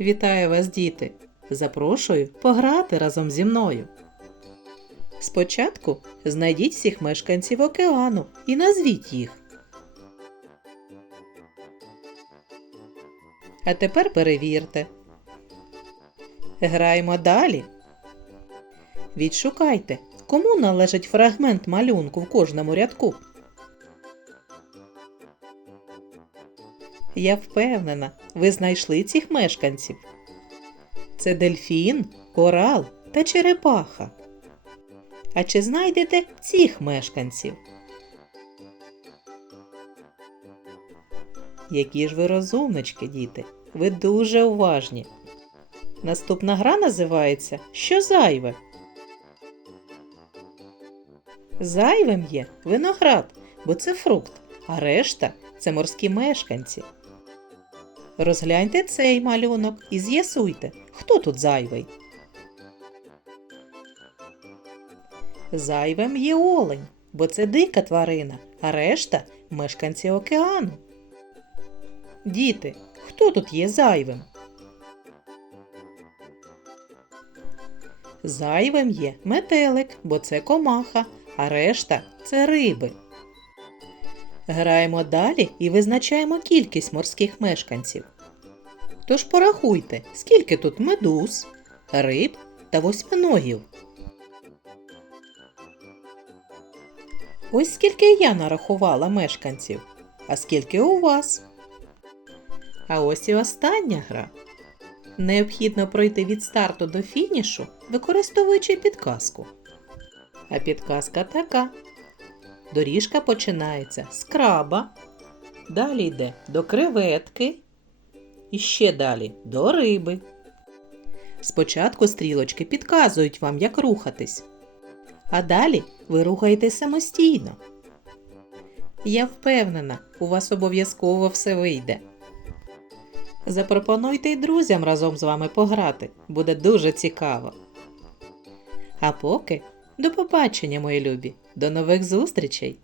Вітаю вас, діти! Запрошую пограти разом зі мною. Спочатку знайдіть всіх мешканців океану і назвіть їх. А тепер перевірте. Граємо далі. Відшукайте, кому належить фрагмент малюнку в кожному рядку. Я впевнена, ви знайшли цих мешканців. Це дельфін, корал та черепаха. А чи знайдете цих мешканців? Які ж ви розумнички, діти, ви дуже уважні. Наступна гра називається Що зайве? Зайвим є виноград, бо це фрукт, а решта це морські мешканці. Розгляньте цей малюнок і з'ясуйте, хто тут зайвий. Зайвим є олень, бо це дика тварина, а решта мешканці океану. Діти, хто тут є зайвим? Зайвим є метелик, бо це комаха, а решта це риби. Граємо далі і визначаємо кількість морських мешканців. Тож порахуйте, скільки тут медуз, риб та восьминогів. Ось скільки я нарахувала мешканців, а скільки у вас. А ось і остання гра. Необхідно пройти від старту до фінішу, використовуючи підказку. А підказка така. Доріжка починається з краба, далі йде до креветки і ще далі до риби. Спочатку стрілочки підказують вам, як рухатись, а далі ви рухаєтесь самостійно. Я впевнена, у вас обов'язково все вийде. Запропонуйте й друзям разом з вами пограти, буде дуже цікаво. А поки до побачення, мої любі, до нових зустрічей!